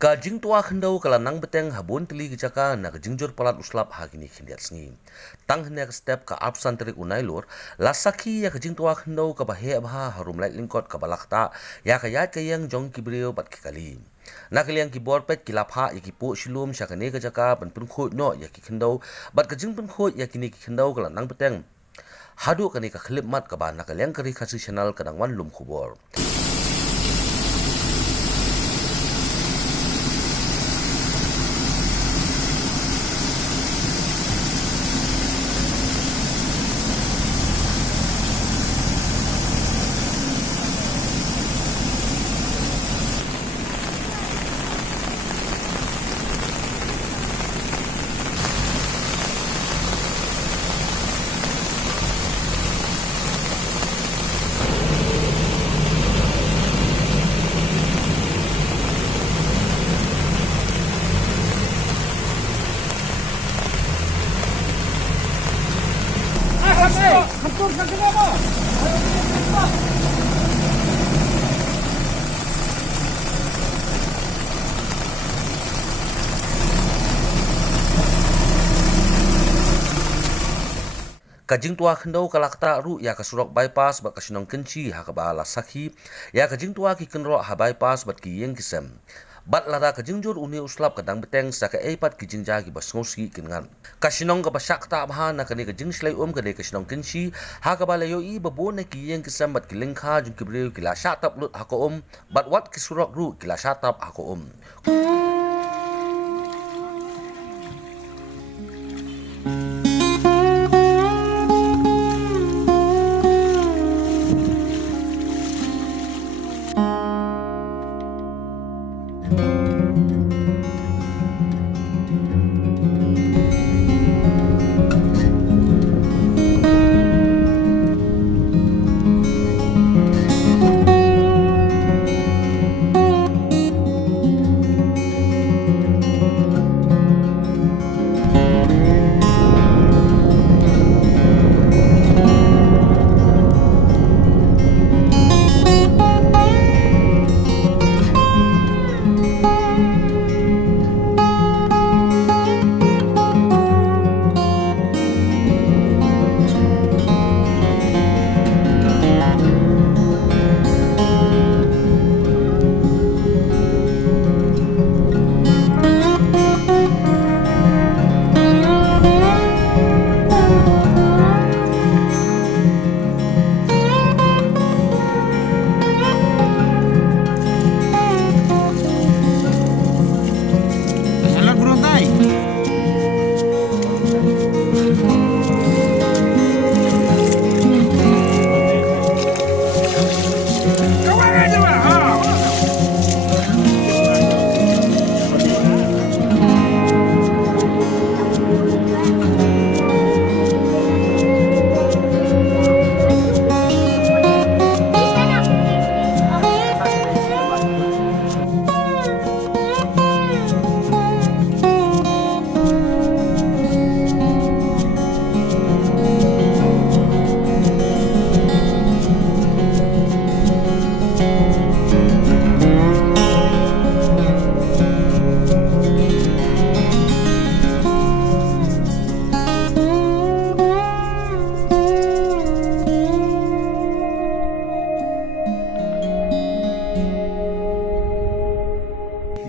Kajing tua khendau kalanang beteng habun teli kejaka na kajingjur palat uslap hagini khindiat sengi. Tang hendak step ka absan terik unailur, lasaki ya kajing tua khendau ka bahe abha harum light lingkot ka balakta ya kayat kayang jong kibrio bat kikali. Na kaliang kibor pet kilapha ya kipu shilum syakane kejaka ban punkhut no ya ki khendau bat kajing punkhut ya kini ki khendau kalanang beteng. Hadu kani ka klip mat ka ba na kaliang kari kasi channel kadang wan lum kubor. Kajing tua khendau kalakta ru ya kasurok bypass bat kasinong kenci ha kabala sakhi ya kajing tua ki kenro ha bypass bat ki yeng kisem bat lada kajing jur uni uslap kadang beteng saka eipat kijing jagi basngosi kingan kasinong ka basak ta bha na kani kajing slai kani kasinong kenci ha kabala yo i babon na ki yeng kisem bat kilengkha jung kibreu kila shatap lut ha ko bat wat kisurok ru kila shatap ha ko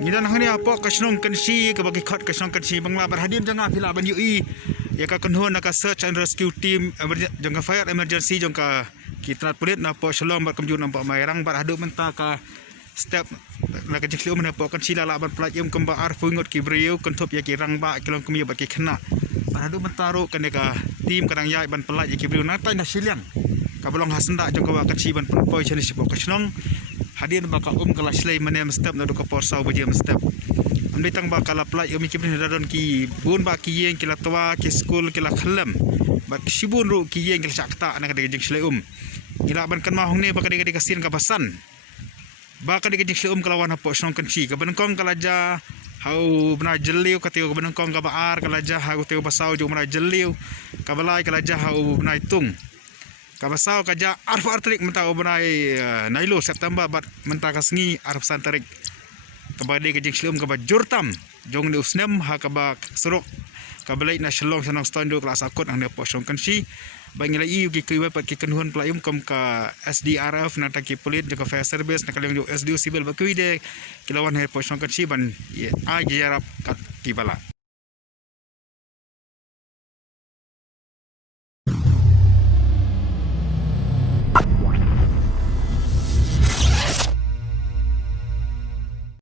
Ngidan hang ni apa kasnong kansi ke bagi khot kasnong kansi bangla berhadir janga pila ban UI ya ka kunhun ka search and rescue team janga fire emergency jangka kita pulit na po shalom bar kamjun nampak mairang bar hadu menta ka step na ka jikli umna po kansi la ban pelaj kemba ar pungot ki briu kentup ya ki rang ba kilong kemi ba ki khna bar hadu menta ro kan ka team kadang yai ban pelaj ki briu na tai na siliang ka bolong hasenda jangka kansi ban poi chani sipo kasnong hadir baka kala slay manem step na do ka porsau bajam step amdi tang ba kala plai yomi kibni radon ki bun ba ki yeng kila towa ki school kila khalam ba sibun ru ki yeng kila sakta na ka de jing slay ila ban kan ma hong ne ba ka de kasin ka basan ba ka de jing slay kala wana po snong kan chi ka ban kong kala ja hau bena jeliu ka teu ban kong ka ba ar kala ja hau teu basau jo bena jeliu ka balai kala ja hau bena tung kabasau kaja arf artrik mentau benai nailo September bat mentaka sengi arf santarik kabade ke jing slum kaba jurtam jong ni usnem ha kaba serok kabalai na shalong sanang stando kelas akut ang depo song kansi bangila i ugi kuiwa pat ki kanhun playum kam ka SDRF na taki polit jaka fire service na kalyang jo SDU civil bakui de kilawan he po song kansi ban a jarap kat kibala